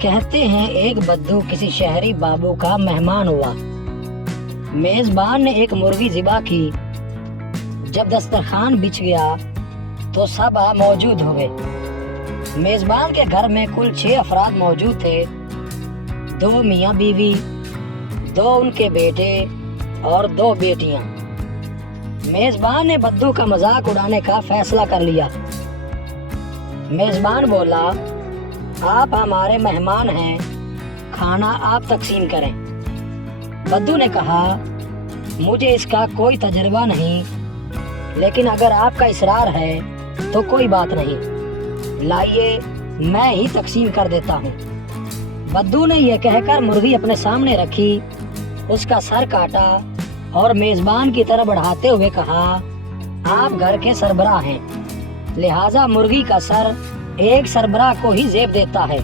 کہتے ہیں ایک بدو کسی شہری بابو کا مہمان ہوا۔ میزبان نے ایک مرغی ذبح کی۔ جب دسترخوان بچھ گیا تو سب موجود ہوئے۔ میزبان کے گھر میں کل 6 افراد موجود تھے، 2 میاں بیوی، 2 ان کے بیٹے اور 2 بیٹیاں۔ میزبان نے بدو کا مذاق اڑانے کا فیصلہ کر لیا۔ میزبان بولا، آپ ہمارے مہمان ہیں، کھانا آپ تقسیم کریں۔ بدو نے کہا، مجھے اس کا کوئی تجربہ نہیں، لیکن اگر آپ کا اصرار ہے تو کوئی بات نہیں، لائیے میں ہی تقسیم کر دیتا ہوں۔ بدو نے یہ کہہ کر مرغی اپنے سامنے رکھی، اس کا سر کاٹا اور میزبان کی طرف بڑھاتے ہوئے کہا، آپ گھر کے سربراہ ہیں، لہٰذا مرغی کا سر ایک سربراہ کو ہی زیب دیتا ہے۔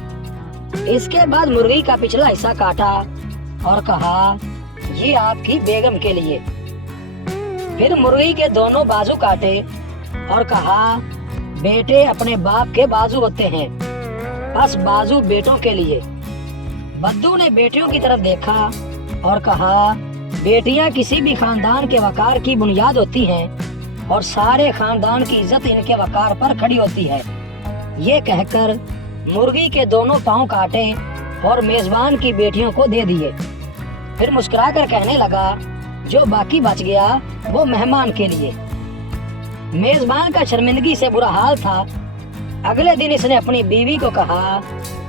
اس کے بعد مرغی کا پچھلا حصہ کاٹا اور کہا، یہ آپ کی بیگم کے لیے۔ پھر مرغی کے دونوں بازو کاٹے اور کہا، بیٹے اپنے باپ کے بازو ہوتے ہیں، بس بازو بیٹوں کے لیے۔ بدو نے بیٹیوں کی طرف دیکھا اور کہا، بیٹیاں کسی بھی خاندان کے وقار کی بنیاد ہوتی ہیں اور سارے خاندان کی عزت ان کے وقار پر کھڑی ہوتی ہے۔ یہ کہہ کر مرغی کے دونوں پاؤں کاٹے اور میزبان کی بیٹیوں کو دے دیے۔ پھر مسکرا کر کہنے لگا، جو باقی بچ گیا وہ مہمان کے لیے۔ میزبان کا شرمندگی سے برا حال تھا۔ اگلے دن اس نے اپنی بیوی کو کہا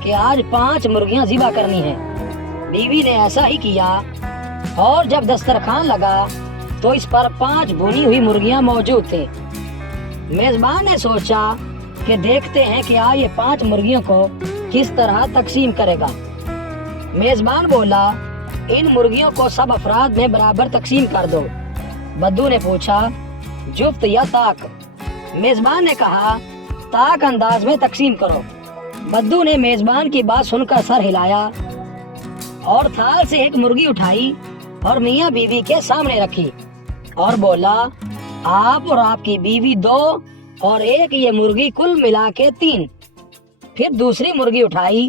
کہ آج 5 مرغیاں ذبح کرنی ہیں۔ بیوی نے ایسا ہی کیا اور جب دسترخوان لگا تو اس پر 5 بھونی ہوئی مرغیاں موجود تھیں۔ میزبان نے سوچا کہ دیکھتے ہیں کہ یہ 5 مرغیوں کو کس طرح تقسیم کرے گا۔ میزبان بولا، ان مرغیوں کو سب افراد میں برابر تقسیم کر دو۔ بدو نے پوچھا، جفت یا طاق؟ میزبان نے کہا، طاق انداز میں تقسیم کرو۔ بدو نے میزبان کی بات سن کر سر ہلایا اور تھال سے ایک مرغی اٹھائی اور میاں بیوی کے سامنے رکھی اور بولا، آپ اور آپ کی بیوی 2 اور 1 یہ مرغی کل ملا کے 3۔ پھر دوسری مرغی اٹھائی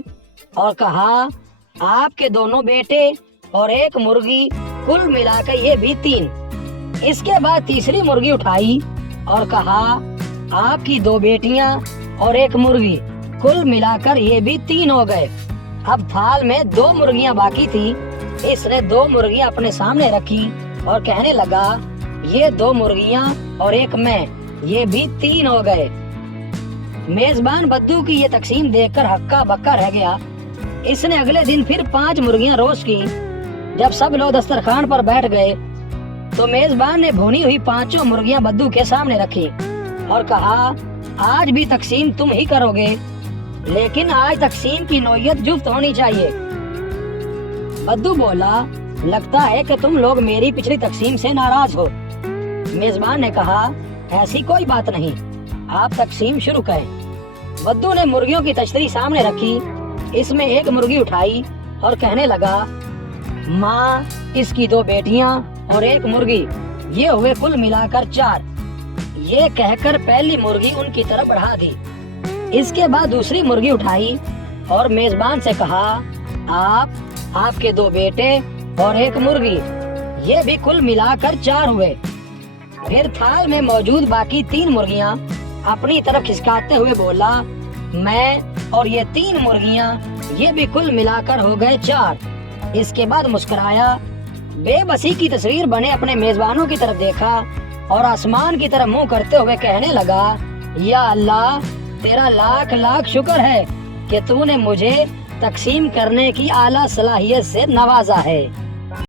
اور کہا، آپ کے دونوں بیٹے اور 1 مرغی کل ملا کے یہ بھی 3۔ اس کے بعد تیسری مرغی اٹھائی اور کہا، آپ کی 2 بیٹیاں اور 1 مرغی کل ملا کر یہ بھی 3 ہو گئے۔ اب تھال میں 2 مرغیاں باقی تھی۔ اس نے 2 مرغیاں اپنے سامنے رکھی اور کہنے لگا، یہ 2 مرغیاں اور 1 میں، یہ بھی 3 ہو گئے۔ میزبان بدو کی یہ تقسیم دیکھ کر ہکا بکا رہ گیا۔ اس نے اگلے دن پھر 5 مرغیاں روسٹ کی۔ جب سب لوگ دسترخوان پر بیٹھ گئے تو میزبان نے بھونی ہوئی 5 مرغیاں بدو کے سامنے رکھی اور کہا، آج بھی تقسیم تم ہی کرو گے، لیکن آج تقسیم کی نوعیت جفت ہونی چاہیے۔ بدو بولا، لگتا ہے کہ تم لوگ میری پچھلی تقسیم سے ناراض ہو۔ میزبان نے کہا، ایسی کوئی بات نہیں، آپ تقسیم شروع کریں۔ بدو نے مرغیوں کی تشتری سامنے رکھی۔ اس میں 1 مرغی اٹھائی اور کہنے لگا، ماں، اس کی 2 بیٹیاں اور 1 مرغی، یہ ہوئے کل ملا کر 4۔ یہ کہہ کر پہلی مرغی ان کی طرف بڑھا دی۔ اس کے بعد دوسری مرغی اٹھائی اور میزبان سے کہا، آپ کے 2 بیٹے اور 1 مرغی، یہ بھی کل ملا کر 4 ہوئے۔ پھر تھال میں موجود باقی 3 مرغیاں اپنی طرف کھسکاتے ہوئے بولا، میں اور یہ 3 مرغیاں، یہ بھی کل ملا کر ہو گئے 4۔ اس کے بعد مسکرایا، بے بسی کی تصویر بنے اپنے میزبانوں کی طرف دیکھا اور آسمان کی طرف منہ کرتے ہوئے کہنے لگا، یا اللہ، تیرا لاکھ لاکھ شکر ہے کہ تو نے مجھے تقسیم کرنے کی اعلیٰ صلاحیت سے نوازا ہے۔